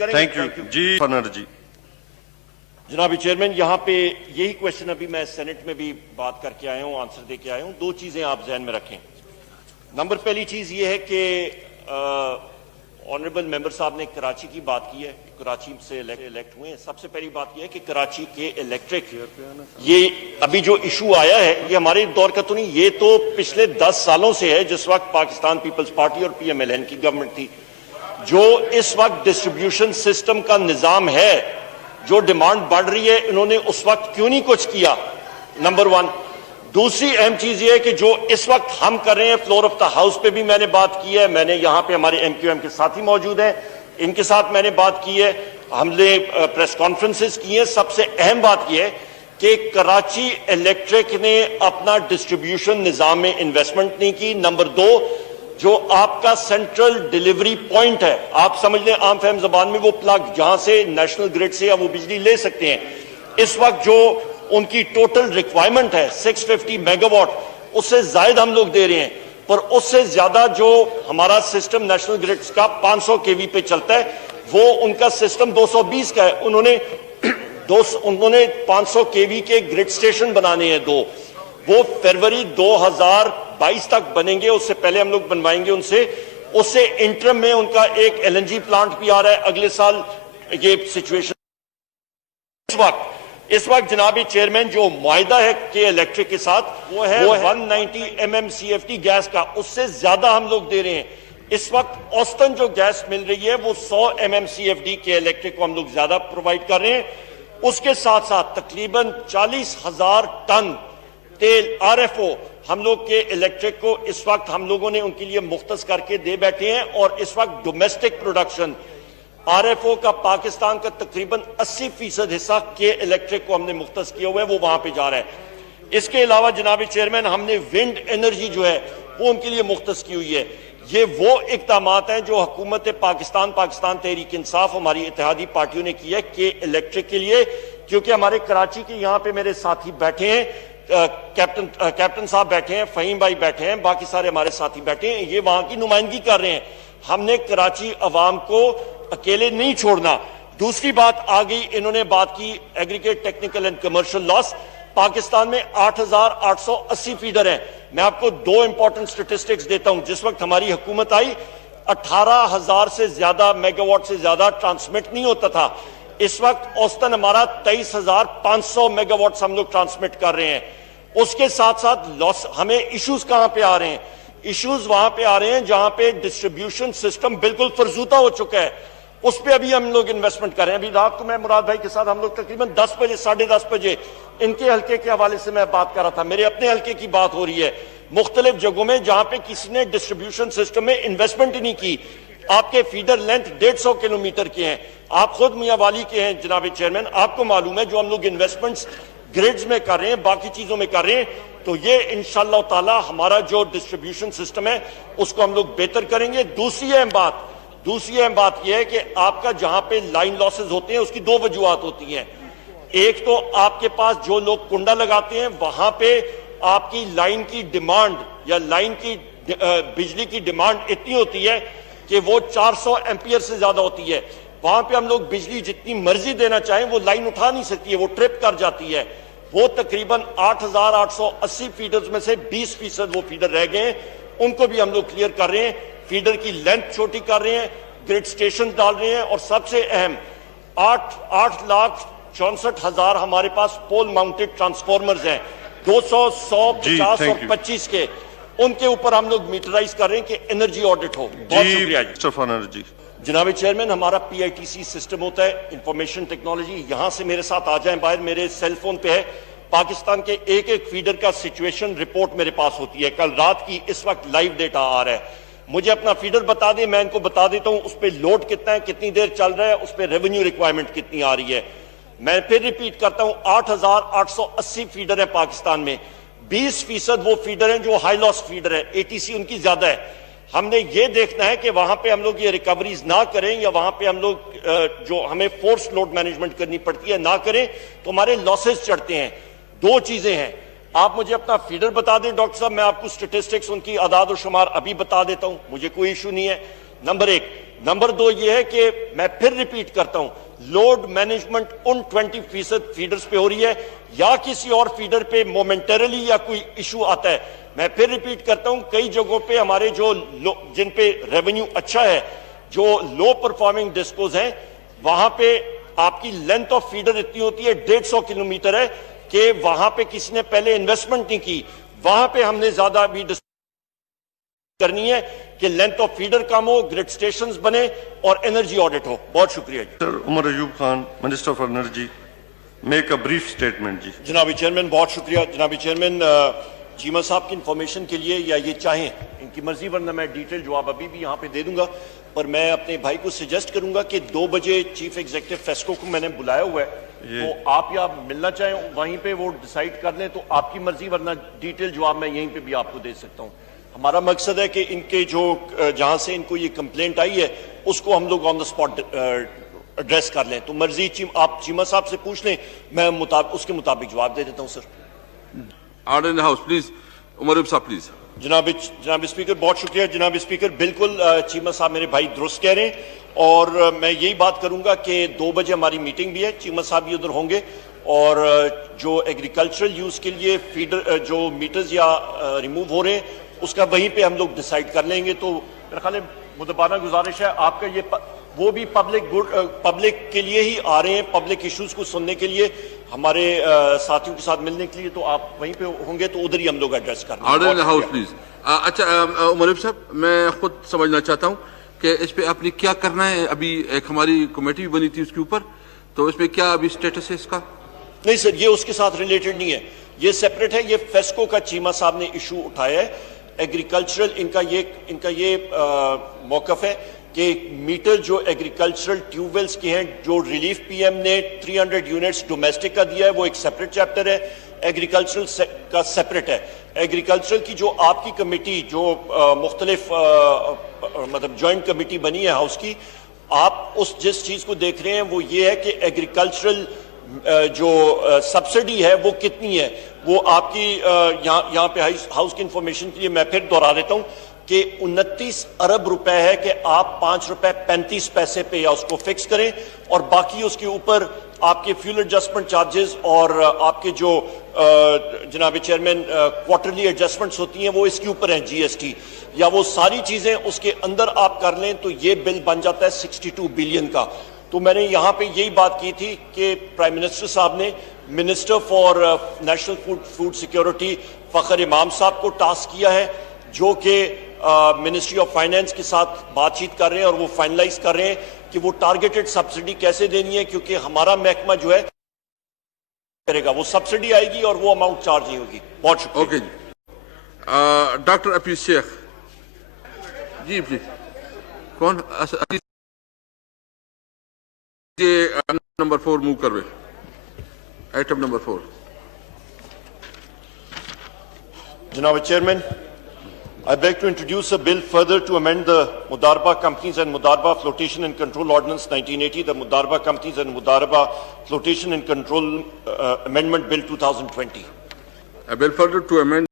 करेंगे? Thank you जी बनर्जी। जनाब chairman, यहाँ पे यही क्वेश्चन अभी मैं सेनेट में भी बात करके आया हूँ, आंसर दे के आया हूँ। दो चीजें आप जहन में रखें। नंबर पहली चीज ये है कि ऑनरेबल मेंबर साहब ने कराची की बात की है, कराची से इलेक्ट हुए हैं। सबसे पहली बात यह है कि कराची के इलेक्ट्रिक, ये अभी जो इशू आया है ये हमारे दौर का तो नहीं, ये तो पिछले 10 सालों से है, जिस वक्त पाकिस्तान पीपल्स पार्टी और PMLN की गवर्नमेंट थी। जो इस वक्त डिस्ट्रीब्यूशन सिस्टम का निजाम है, जो डिमांड बढ़ रही है, इन्होंने उस वक्त क्यों नहीं कुछ किया? Number one. दूसरी अहम चीज ये है कि जो इस वक्त हम कर रहे हैं, फ्लोर ऑफ द हाउस पे भी मैंने बात की है, मैंने यहां पे हमारे MQM के साथी मौजूद हैं, इनके साथ मैंने बात की है, हमने प्रेस कॉन्फ्रेंसेस की है। सबसे अहम बात यह है कि कराची इलेक्ट्रिक ने अपना डिस्ट्रीब्यूशन निजाम में इन्वेस्टमेंट नहीं की। नंबर दो, जो आपका सेंट्रल डिलीवरी पॉइंट है, आप समझ लें आम फहम जबान में, वो प्लग जहां से नेशनल ग्रिड से वो बिजली ले सकते हैं, इस वक्त जो उनकी टोटल रिक्वायरमेंट है 650 मेगावाट, उससे ज्यादा हम लोग दे रहे हैं। पर उससे ज्यादा जो हमारा सिस्टम नेशनल ग्रिड का 500 kV पे चलता है, वो उनका सिस्टम 220 का है। उन्होंने 500 kV के ग्रिड स्टेशन बनाने हैं 2, वो फरवरी 2022 तक बनेंगे, उससे पहले हम लोग बनवाएंगे उनसे। उससे इंटरम में उनका एक LNG प्लांट भी आ रहा है अगले साल। ये सिचुएशन इस वक्त जनाब चेयरमैन जो मुआहिदा है के इलेक्ट्रिक के साथ, वो है 190 MMCFT गैस का, उससे ज्यादा हम लोग दे रहे हैं। इस वक्त औसतन जो गैस मिल रही है वो 100 MMCFD के इलेक्ट्रिक को हम लोग ज्यादा प्रोवाइड कर रहे हैं। उसके साथ साथ तकरीबन 40,000 टन तेल RFO हम लोग के इलेक्ट्रिक को इस वक्त हम लोगों ने उनके लिए मुख्तस करके दे बैठे हैं। और इस वक्त डोमेस्टिक प्रोडक्शन RFO का पाकिस्तान का तकरीबन 80% हिस्सा के इलेक्ट्रिक को हमने मुख्तस किया हुआ है, वो वहां पे जा रहा है। इसके अलावा जनाब चेयरमैन, हमने विंड एनर्जी जो है वो उनके लिए मुख्तस की हुई है। ये वो इक़दामात हैं जो हुकूमत पाकिस्तान तहरीक इंसाफ, हमारी इत्तेहादी पार्टियों ने किया है के इलेक्ट्रिक के लिए। क्योंकि हमारे कराची के यहाँ पे मेरे साथी बैठे हैं, कैप्टन साहब बैठे हैं, फहीम भाई बैठे हैं, बाकी सारे हमारे साथी बैठे हैं, ये वहां की नुमाइंदगी कर रहे हैं। हमने कराची अवाम को अकेले नहीं छोड़ना। दूसरी बात आ गई, इन्होंने बात की aggregate technical and commercial loss. Pakistan में 8,880 फीडर हैं। मैं आपको दो इंपॉर्टेंट स्टेटिस्टिक्स देता हूं। जिस वक्त हमारी हुकूमत आई, 18,000 से ज्यादा मेगावाट से ज्यादा ट्रांसमिट नहीं होता था। इस वक्त औसतन हमारा 23,500 मेगावाट हम लोग ट्रांसमिट कर रहे हैं। उसके साथ साथ लॉस, हमें इश्यूज कहां पे आ रहे हैं? इश्यूज वहां पे आ रहे हैं जहां पे डिस्ट्रीब्यूशन सिस्टम बिल्कुल फरजूदा हो चुका है, उस पर अभी हम लोग इन्वेस्टमेंट कर रहे हैं। अभी रात को मैं मुराद भाई के साथ हम लोग तकरीबन 10 बजे 10:30 बजे इनके हल्के के हवाले से मैं बात कर रहा था, मेरे अपने हल्के की बात हो रही है। मुख्तलिफ जगहों में जहां पे किसी ने डिस्ट्रीब्यूशन सिस्टम में इन्वेस्टमेंट ही नहीं की, आपके फीडर लेंथ 150 किलोमीटर के हैं। आप खुद मियांवाली के हैं जनाब चेयरमैन, आपको मालूम है जो हम लोग इन्वेस्टमेंट्स ग्रिड्स में कर रहे हैं, बाकी चीजों में कर रहे हैं, तो ये इंशाअल्लाह ताला हमारा जो डिस्ट्रीब्यूशन सिस्टम है उसको हम लोग बेहतर करेंगे। दूसरी अहम बात यह है कि आपका जहां पे लाइन लॉसेस होते हैं उसकी दो वजूहत होती हैं। एक तो आपके पास जो लोग कुंडा लगाते हैं, वहां पे आपकी लाइन की डिमांड या लाइन की बिजली की डिमांड इतनी होती है कि वो 400 एम्पियर से ज्यादा होती है। वहां पे हम लोग बिजली जितनी मर्जी देना चाहें वो लाइन उठा नहीं सकती है, वो ट्रिप कर जाती है। वो तकरीबन 8,880 फीडर्स में से 20% वो फीडर रह गए हैं, उनको भी हम लोग क्लियर कर रहे हैं। फीडर की लेंथ छोटी कर रहे हैं, ग्रिड स्टेशन डाल रहे हैं, और सबसे अहम 8,64,000 हमारे पास पोल माउंटेड ट्रांसफॉर्मर्स हैं, 200, 100, 50 और 25 के, उनके ऊपर हम लोग मीटराइज कर रहे हैं कि एनर्जी ऑडिट हो। बहुत शुक्रिया जी। जनाब चेयरमैन, हमारा PITC सिस्टम होता है, इंफॉर्मेशन टेक्नोलॉजी। यहां से मेरे साथ आ जाएं बाहर, मेरे सेल फोन पे है पाकिस्तान के एक एक फीडर का सिचुएशन रिपोर्ट मेरे पास होती है। कल रात की इस वक्त लाइव डेटा आ रहा है, मुझे अपना फीडर बता दें, मैं इनको बता देता हूं उस पर लोड कितना है, कितनी देर चल रहा है, उस पर रेवेन्यू रिक्वायरमेंट कितनी आ रही है। मैं फिर रिपीट करता हूं, 8,880 फीडर है पाकिस्तान में, 20% वो फीडर हैं जो हाई लॉस फीडर है, ATC उनकी ज्यादा है। हमने ये देखना है कि वहां पे हम लोग ये रिकवरीज ना करें, या वहां पे हम लोग जो हमें फोर्स लोड मैनेजमेंट करनी पड़ती है ना करें, तो हमारे लॉसेस चढ़ते हैं। दो चीजें हैं, आप मुझे अपना फीडर बता दें डॉक्टर साहब, मैं आपको स्टेटिस्टिक्स उनकी आदाद और शुमार अभी बता देता हूं, मुझे कोई इशू नहीं है। नंबर एक। नंबर 2 ये है कि मैं फिर रिपीट करता हूं, लोड मैनेजमेंट उन 20% फीडर्स पे हो रही है या किसी और फीडर पे मोमेंटरली या कोई इशू आता है। मैं फिर रिपीट करता हूं, कई जगहों पे हमारे जो जिन पे रेवेन्यू अच्छा है, जो लो परफॉर्मिंग डिस्कोज हैं, वहां पे आपकी लेंथ ऑफ फीडर इतनी होती है 150 किलोमीटर है कि वहां पे किसी ने पहले इन्वेस्टमेंट नहीं की। वहां पे हमने ज्यादा अभी करनी है कि लेंथ ऑफ फीडर कम हो, ग्रिड स्टेशंस बने और एनर्जी ऑडिट हो। बहुत शुक्रिया जी। Sir, Umar Ayub Khan, minister of energy, make a brief statement जी। जनाबी चेयरमैन बहुत शुक्रिया। जनाबी चेयरमैन, चीमा साहब की इंफॉर्मेशन के लिए या ये चाहें इनकी मर्जी, वरना मैं डिटेल जवाब अभी भी यहाँ पे दे दूंगा, पर मैं अपने भाई को सजेस्ट करूंगा कि 2 बजे चीफ एग्जीक्यूटिव फेस्को को मैंने बुलाया हुआ है, तो आप या मिलना चाहें वहीं पे वो डिसाइड कर लें, तो आपकी मर्जी, वरना डिटेल जवाब मैं यहीं पे भी आपको दे सकता हूँ। हमारा मकसद है कि इनके जो जहां से इनको ये कंप्लेंट आई है उसको हम लोग ऑन द स्पॉट एड्रेस कर लें। तो मर्जी आप चीमा साहब से पूछ लें, मैं उसके मुताबिक जवाब दे देता हूं sir. Order in the house please. Umar साहब प्लीज। जनाब स्पीकर बहुत शुक्रिया। जनाब स्पीकर, बिल्कुल चीमा साहब मेरे भाई दुरुस्त कह रहे हैं, और मैं यही बात करूंगा कि 2 बजे हमारी मीटिंग भी है, चीमा साहब भी उधर होंगे, और जो एग्रीकल्चरल यूज के लिए फीडर जो मीटर्स या रिमूव हो रहे हैं उसका वहीं पे हम लोग डिसाइड कर लेंगे। तो मेरे ख्याल मुदबाना गुजारिश है आपका, ये वो भी पब्लिक के लिए ही आ रहे हैं, पब्लिक इश्यूज को सुनने के लिए, हमारे साथियों के साथ मिलने के लिए, तो आप वहीं पे होंगे तो उधर ही हम लोग एड्रेस कर लेंगे। Order in the house please. अच्छा उमर साहब, मैं खुद समझना चाहता हूँ कि इस पे आपने क्या करना है। अभी एक हमारी कमेटी भी बनी थी उसके ऊपर, तो इसमें क्या अभी स्टेटस है इसका? नहीं सर, ये उसके साथ रिलेटेड नहीं है, ये सेपरेट है। ये फेस्को का चीमा साहब ने इशू उठाया है। एग्रीकल्चरल इनका ये मौकफ है कि मीटर जो एग्रीकल्चरल ट्यूबवेल्स के हैं, जो रिलीफ पीएम ने 300 यूनिट्स डोमेस्टिक का दिया है, वो एक सेपरेट चैप्टर है, एग्रीकल्चरल का सेपरेट है। एग्रीकल्चरल की जो आपकी कमेटी जो मुख्तलिफ मतलब ज्वाइंट कमेटी बनी है हाउस की, आप उस जिस चीज को देख रहे हैं वो ये है कि एग्रीकल्चरल जो सब्सिडी है वो कितनी है। वो आपकी यहाँ पे हाउस की इंफॉर्मेशन के लिए मैं फिर दोहरा देता हूँ कि 29 अरब रुपए है कि आप 5 रुपए 35 पैसे पे या उसको फिक्स करें, और बाकी उसके ऊपर आपके फ्यूल एडजस्टमेंट चार्जेस और आपके जो जनाब चेयरमैन क्वार्टरली एडजस्टमेंट्स होती हैं वो इसके ऊपर हैं, जीएसटी या वो सारी चीजें उसके अंदर आप कर लें तो ये बिल बन जाता है 62 बिलियन का। तो मैंने यहाँ पे यही बात की थी कि प्राइम मिनिस्टर साहब ने minister for national food security Fakhar Imam साहब को टास्क किया है, जो कि मिनिस्ट्री ऑफ फाइनेंस के साथ बातचीत कर रहे हैं और वो फाइनलाइज कर रहे हैं कि वो टारगेटेड सब्सिडी कैसे देनी है, क्योंकि हमारा महकमा जो है करेगा, वो सब्सिडी आएगी और वो अमाउंट चार्ज नहीं होगी। बहुत शुक्रिया। ओके जी। Doctor Hafeez Sheikh ji please. कौन नंबर 4 मूव कर रहे, आइटम नंबर 4। जनाब chairman, I beg to introduce a bill further to amend the Mudarba Companies and Mudarba Flotation and Control Ordinance 1980, the Mudarba Companies and Mudarba Flotation and Control Amendment Bill 2020. A bill further to amend